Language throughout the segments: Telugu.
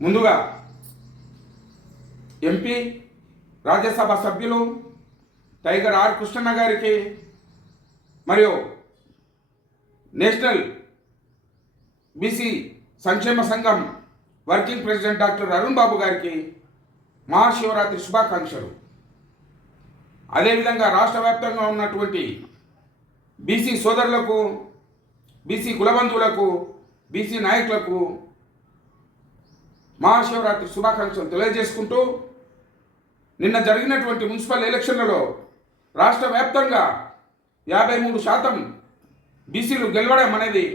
ముందుగా ఎంపీ రాజ్యసభ సభ్యులు టైగర్ ఆర్ కృష్ణన్న గారికి మరియు నేషనల్ బీసీ సంక్షేమ సంఘం వర్కింగ్ ప్రెసిడెంట్ డాక్టర్ అరుణ్ బాబు గారికి మహాశివరాత్రి శుభాకాంక్షలు. అదేవిధంగా రాష్ట్ర వ్యాప్తంగా ఉన్నటువంటి బీసీ సోదరులకు, బీసీ కులబంధువులకు, బీసీ నాయకులకు మహాశివరాత్రి శుభాకాంక్షలు తెలియజేసుకుంటూ, నిన్న జరిగినటువంటి మున్సిపల్ ఎలక్షన్లలో రాష్ట్ర వ్యాప్తంగా 53% బీసీలు గెలవడం అనేది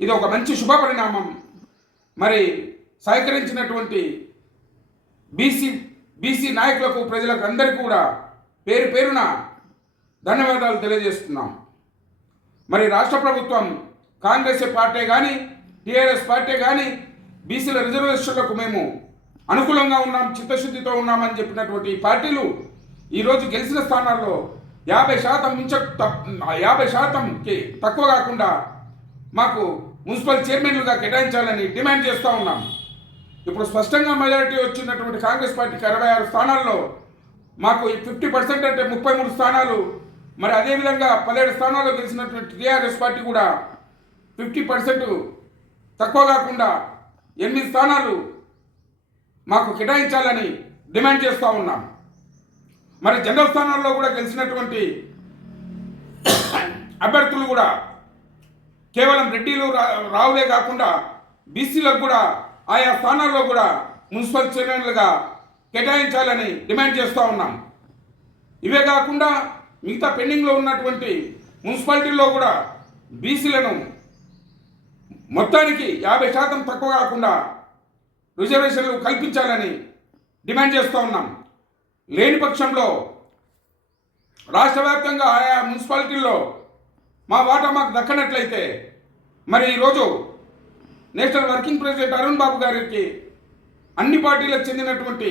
ఇది ఒక మంచి శుభపరిణామం. మరి సహకరించినటువంటి బీసీ నాయకులకు, ప్రజలకు అందరికీ కూడా పేరు పేరున ధన్యవాదాలు తెలియజేస్తున్నాం. మరి రాష్ట్ర ప్రభుత్వం కాంగ్రెస్ పార్టీ కానీ, టీఆర్ఎస్ పార్టీ కానీ బీసీల రిజర్వేషన్లకు మేము అనుకూలంగా ఉన్నాం, చిత్తశుద్ధితో ఉన్నామని చెప్పినటువంటి పార్టీలు ఈరోజు గెలిచిన స్థానాల్లో 50%కి తక్కువ కాకుండా మాకు మున్సిపల్ చైర్మన్లుగా కేటాయించాలని డిమాండ్ చేస్తూ ఉన్నాం. ఇప్పుడు స్పష్టంగా మెజారిటీ వచ్చినటువంటి కాంగ్రెస్ పార్టీకి 66 స్థానాల్లో మాకు 50% అంటే 33 స్థానాలు, మరి అదేవిధంగా 17 స్థానాల్లో గెలిచినటువంటి టీఆర్ఎస్ పార్టీ కూడా 50% తక్కువ కాకుండా 8 స్థానాలు మాకు కేటాయించాలని డిమాండ్ చేస్తూ ఉన్నాం. మరి జనరల్ స్థానాల్లో కూడా గెలిచినటువంటి అభ్యర్థులు కూడా కేవలం రెడ్డిలు రావులే కాకుండా బీసీలకు కూడా ఆయా స్థానాల్లో కూడా మున్సిపల్ చైర్మన్లుగా కేటాయించాలని డిమాండ్ చేస్తూ ఉన్నాం. ఇవే కాకుండా మిగతా పెండింగ్లో ఉన్నటువంటి మున్సిపాలిటీల్లో కూడా బీసీలను మొత్తానికి 50% తక్కువ కాకుండా రిజర్వేషన్లు కల్పించాలని డిమాండ్ చేస్తూ ఉన్నాం. లేని పక్షంలో రాష్ట్ర వ్యాప్తంగా ఆయా మున్సిపాలిటీల్లో మా వాటా మాకు దక్కనట్లయితే మరి ఈరోజు నేషనల్ వర్కింగ్ ప్రెసిడెంట్ అరుణ్ బాబు గారికి అన్ని పార్టీలకు చెందినటువంటి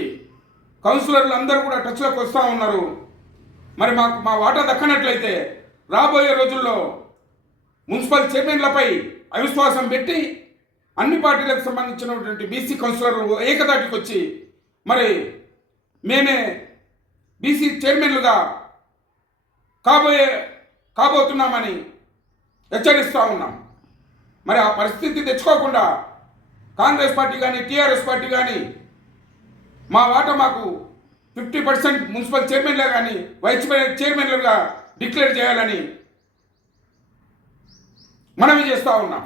కౌన్సిలర్లు అందరూ కూడా టచ్లోకి వస్తూ ఉన్నారు. మరి మాకు మా వాటా దక్కనట్లయితే రాబోయే రోజుల్లో మున్సిపల్ చైర్మన్లపై అవిశ్వాసం పెట్టి అన్ని పార్టీలకు సంబంధించినటువంటి బీసీ కౌన్సిలర్లు ఏకదాటికి వచ్చి మరి మేమే బీసీ చైర్మన్లుగా కాబోతున్నామని హెచ్చరిస్తూ ఉన్నాం. మరి ఆ పరిస్థితి తెచ్చుకోకుండా కాంగ్రెస్ పార్టీ కానీ, టీఆర్ఎస్ పార్టీ కానీ మా వాటా మాకు 50% మున్సిపల్ చైర్మన్లుగా కానీ, వైస్ చైర్మన్లుగా డిక్లేర్ చేయాలని మనవి చేస్తూ ఉన్నాం.